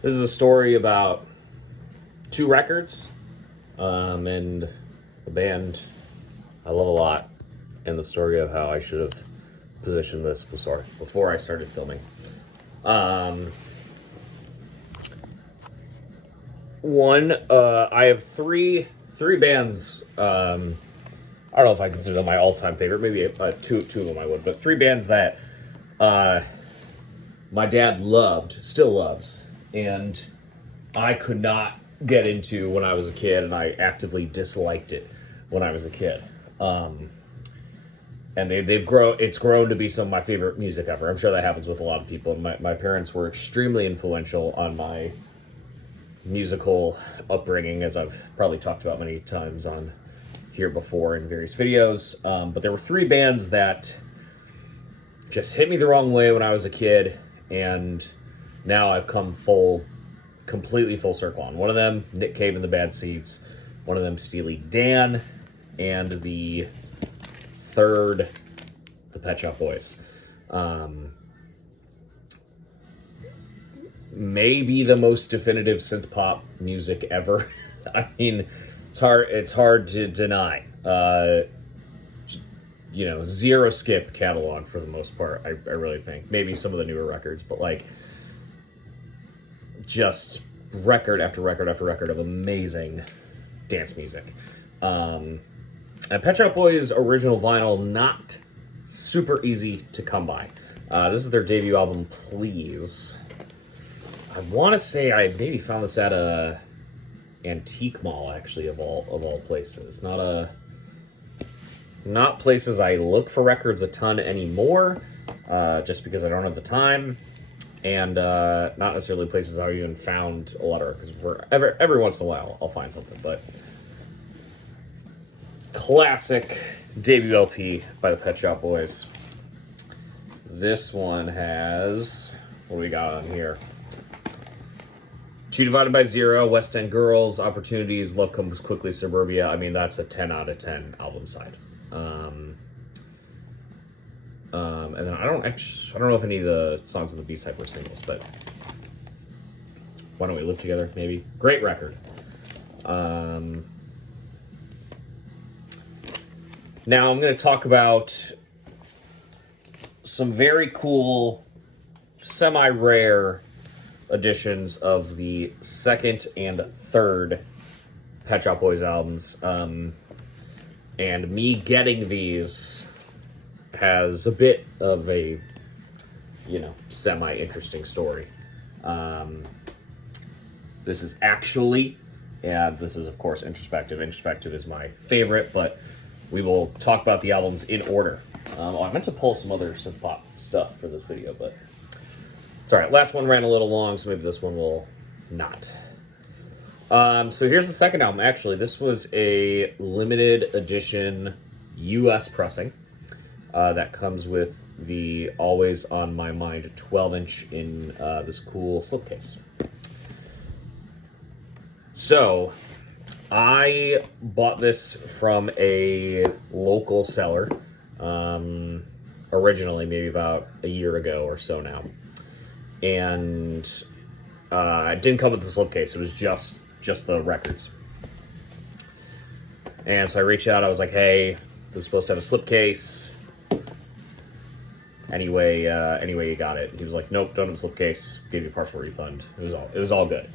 This is a story about two records and a band I love a lot, and the story of how I should have positioned this before I started filming. Um, I have three bands. I don't know if I consider them my all-time favorite. Maybe two of them I would, but three bands that uh, my dad still loves, and I could not get into when I was a kid, and I actively disliked it when I was a kid. And it's grown to be some of my favorite music ever. I'm sure that happens with a lot of people. And my parents were extremely influential on my musical upbringing, as I've probably talked about many times on here before in various videos. But there were three bands that just hit me the wrong way when I was a kid, and now I've come completely full circle on. One of them, Nick Cave and the Bad Seeds. One of them, Steely Dan, and the third, the Pet Shop Boys. Maybe the most definitive synth pop music ever. I mean, it's hard to deny. Zero skip catalog for the most part. I really think maybe some of the newer records, but like just record after record after record of amazing dance music. And Pet Shop Boys original vinyl, not super easy to come by. This is their debut album, Please. I want to say I maybe found this at a antique mall, actually, of all places. Not places I look for records a ton anymore, just because I don't have the time, and not necessarily places I've even found a lot of records before. Every once in a while, I'll find something, but classic debut LP by the Pet Shop Boys. This one has, what do we got on here? 2 Divided by Zero, West End Girls, Opportunities, Love Comes Quickly, Suburbia. I mean, that's a 10 out of 10 album side. And then I don't know if any of the songs on the B-side were singles, but Why Don't We Live Together, maybe. Great record. Now I'm going to talk about some very cool, semi-rare editions of the second and third Pet Shop Boys albums. And me getting these has a bit of a, semi-interesting story. This is of course Introspective. Introspective is my favorite, but we will talk about the albums in order. I meant to pull some other synth pop stuff for this video, but it's all right. Last one ran a little long, so maybe this one will not. So here's the second album. Actually, this was a limited edition US pressing that comes with the Always on My Mind 12-inch in this cool slipcase. So I bought this from a local seller originally, maybe about a year ago or so now. And it didn't come with the slipcase. It was just the records. And so I reached out. I was like, "Hey, this is supposed to have a slipcase. Anyway, you got it." And he was like, "Nope, don't have a slipcase. Gave you a partial refund. It was all good."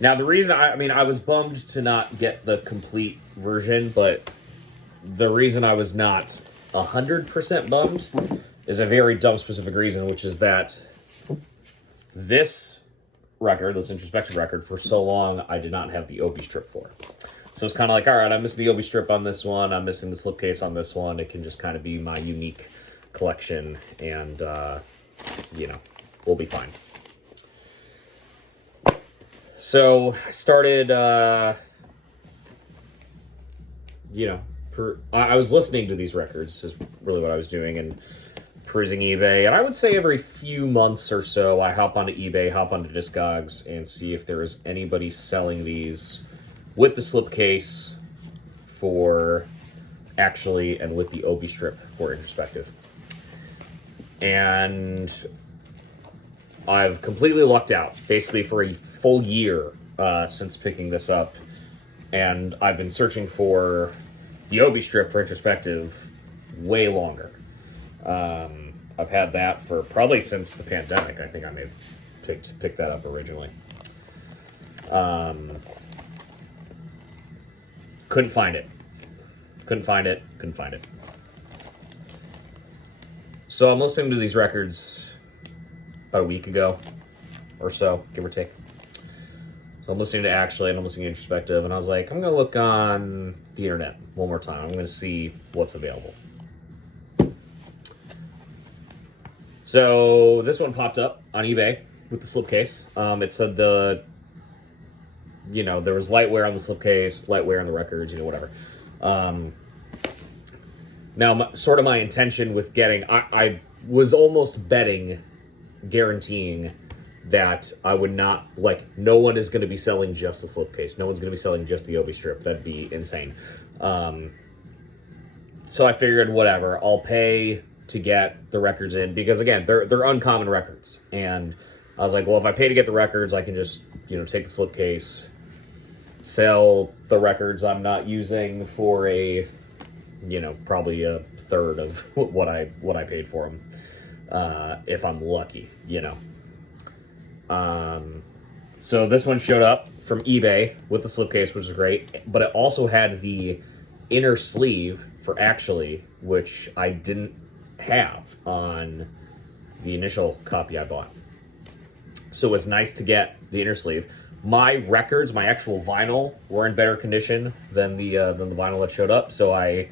Now the reason I was bummed to not get the complete version, but the reason I was not 100% bummed is a very dumb specific reason, which is that this introspective record, for so long, I did not have the Obi strip for. So it's kind of like, all right, I'm missing the Obi strip on this one, I'm missing the slipcase on this one. It can just kind of be my unique collection, and, we'll be fine. So I started, I was listening to these records, is really what I was doing, and perusing eBay. And I would say every few months or so, I hop onto eBay, hop onto Discogs, and see if there is anybody selling these with the slipcase and with the Obi strip for Introspective. and I've completely lucked out, basically for a full year since picking this up, and I've been searching for the Obi strip for introspective way longer. I've had that for probably since the pandemic. I think I may have picked that up originally. Couldn't find it. Couldn't find it. So I'm listening to these records about a week ago or so, give or take. So I'm listening to Actually, and I'm listening to Introspective, and I was like, I'm going to look on the internet one more time. I'm going to see what's available. So this one popped up on eBay with the slipcase. It said there was lightware on the slipcase, lightware on the records, whatever. Now, sort of my intention with getting, I was almost guaranteeing that I would not, no one is going to be selling just the slipcase. No one's going to be selling just the Obi strip. That'd be insane. So I figured, whatever, I'll pay to get the records in, because again, they're uncommon records. And I was like, well, if I pay to get the records, I can just, take the slipcase, sell the records I'm not using for probably a third of what I paid for them, if I'm lucky, So this one showed up from eBay with the slipcase, which is great, but it also had the inner sleeve for Actually, which I didn't have on the initial copy I bought. So it was nice to get the inner sleeve. My records, my actual vinyl, were in better condition than the vinyl that showed up, so I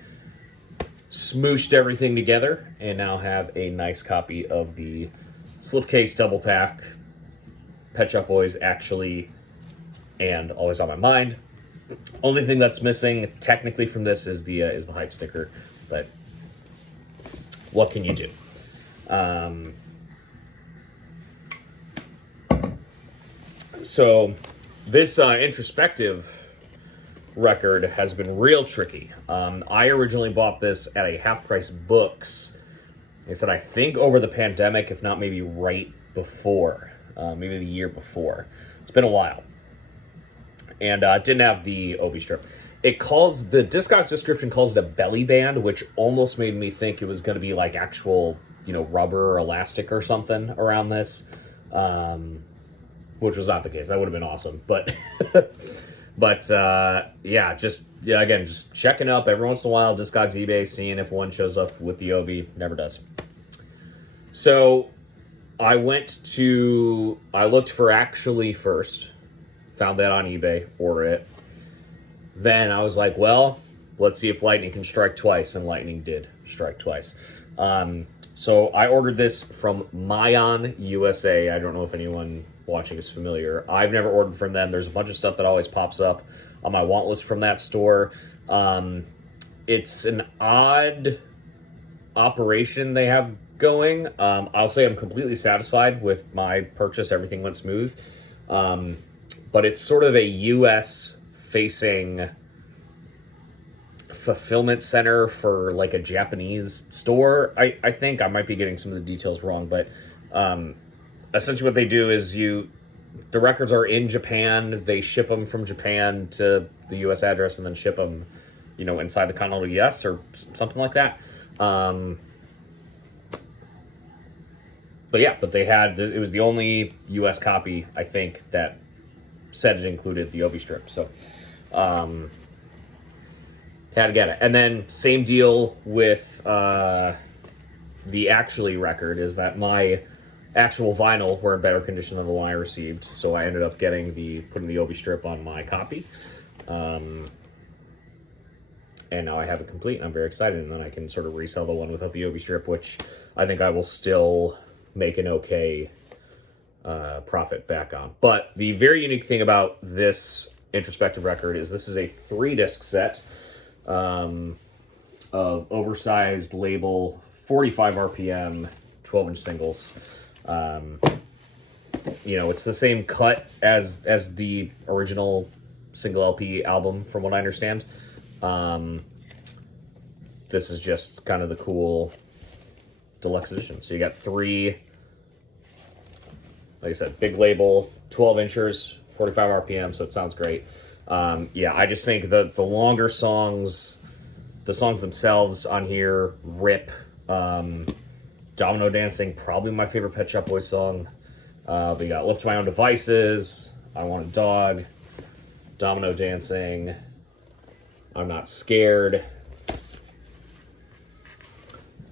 smooshed everything together and now have a nice copy of the slipcase double pack, Pet Shop Boys, Actually, and Always on My Mind. Only thing that's missing technically from this is the hype sticker, but what can you do? So this introspective record has been real tricky. I originally bought this at a half-price Books. Like I said, I think over the pandemic, if not maybe right before, maybe the year before. It's been a while. And it didn't have the Obi strip. The Discogs description calls it a belly band, which almost made me think it was going to be like actual, rubber or elastic or something around this, which was not the case. That would have been awesome. But, again, just checking up every once in a while, Discogs, eBay, seeing if one shows up with the Obi. Never does. So I looked for Actually first, found that on eBay, ordered it. Then I was like, well, let's see if lightning can strike twice, and lightning did strike twice. So I ordered this from Mayan USA. I don't know if anyone watching is familiar. I've never ordered from them. There's a bunch of stuff that always pops up on my want list from that store. It's an odd operation they have going. I'll say I'm completely satisfied with my purchase. Everything went smooth. But it's sort of a U.S. facing fulfillment center for like a Japanese store. I think I might be getting some of the details wrong, but essentially what they do is the records are in Japan. They ship them from Japan to the U.S. address and then ship them, inside the continental U.S. or something like that. But it was the only U.S. copy, I think, that said it included the Obi strip. So, had to get it. And then same deal with the Actually record, is that my actual vinyl were in better condition than the one I received. So I ended up putting the Obi strip on my copy. And now I have it complete, and I'm very excited. And then I can sort of resell the one without the Obi strip, which I think I will still make an okay profit back on. But the very unique thing about this introspective record is this is a 3-disc set of oversized label, 45 RPM, 12-inch singles. It's the same cut as the original single LP album, from what I understand. This is just kind of the cool deluxe edition. So you got 3, like I said, big label, 12 inchers, 45 RPM, so it sounds great. Yeah, I just think the longer songs, the songs themselves on here rip. Domino Dancing, probably my favorite Pet Shop Boys song. We got Left to My Own Devices, I Want a Dog, Domino Dancing, I'm Not Scared,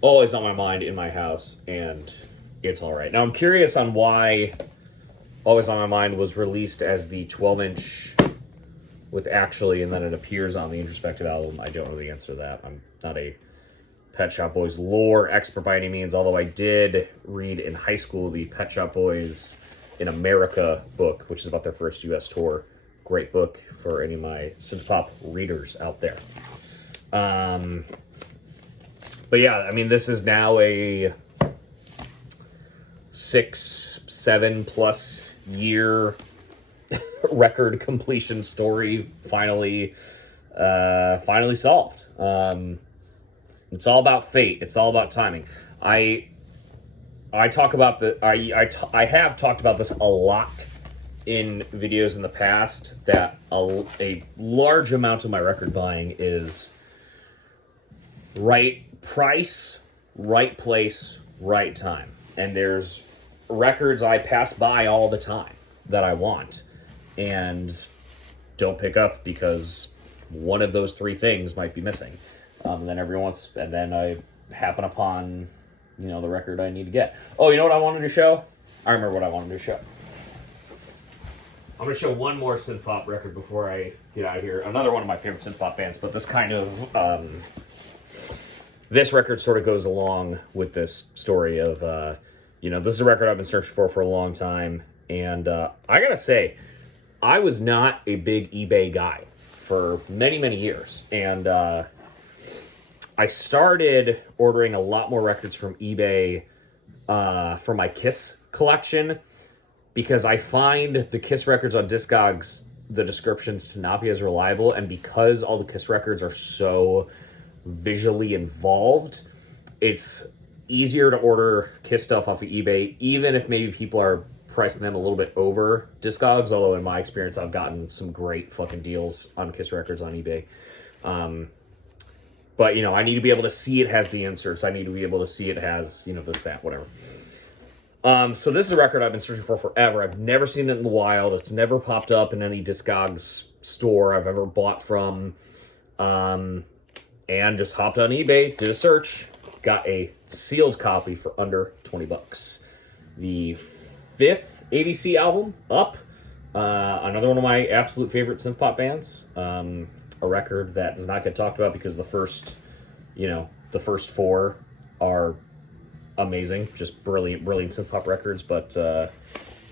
Always on My Mind, In My House, and It's Alright. Now I'm curious on why Always on My Mind was released as the 12-inch with Actually, and then it appears on the Introspective album. I don't know the answer to that. I'm not a Pet Shop Boys lore expert by any means, although I did read in high school the Pet Shop Boys in America book, which is about their first U.S. tour. Great book for any of my synth pop readers out there. But yeah, I mean, this is now a 6-7+ year record completion story finally solved. It's all about fate. It's all about timing. I talk about I have talked about this a lot in videos in the past, that a large amount of my record buying is right price, right place, right time. And there's records I pass by all the time that I want and don't pick up because one of those 3 things might be missing. And then I happen upon, the record I need to get. Oh, you know what I wanted to show? I remember what I wanted to show. I'm going to show one more synth pop record before I get out of here. Another one of my favorite synth pop bands, but this kind of, this record sort of goes along with this story of, this is a record I've been searching for a long time. And I got to say, I was not a big eBay guy for many, many years. And I started ordering a lot more records from eBay for my Kiss collection, because I find the Kiss records on Discogs, the descriptions to not be as reliable, and because all the Kiss records are so visually involved, it's easier to order Kiss stuff off of eBay, even if maybe people are pricing them a little bit over Discogs, although in my experience I've gotten some great fucking deals on Kiss records on eBay. But, I need to be able to see it has the inserts. I need to be able to see it has, this, that, whatever. So this is a record I've been searching for forever. I've never seen it in the wild. It's never popped up in any Discogs store I've ever bought from. And just hopped on eBay, did a search, got a sealed copy for under $20. The 5th ABC album, Up. Another one of my absolute favorite synth pop bands. A record that does not get talked about because the first 4 are amazing, just brilliant synth pop records. But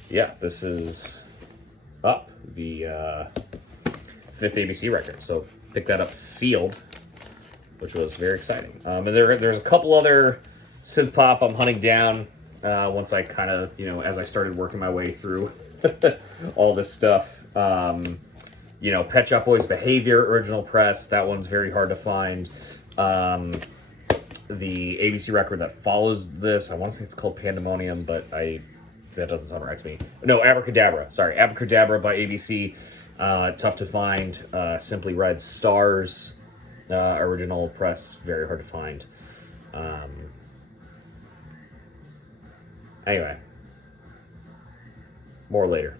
yeah, this is Up, the 5th ABC record. So picked that up sealed, which was very exciting. And there's a couple other synth pop I'm hunting down once I kind of, as I started working my way through all this stuff. Pet Shop Boys Behavior original press, that one's very hard to find. The ABC record that follows this, I want to say it's called Pandemonium, but that doesn't sound right to me. No, Abracadabra. Sorry, Abracadabra by ABC. Tough to find. Simply Red Stars original press, very hard to find. Anyway, more later.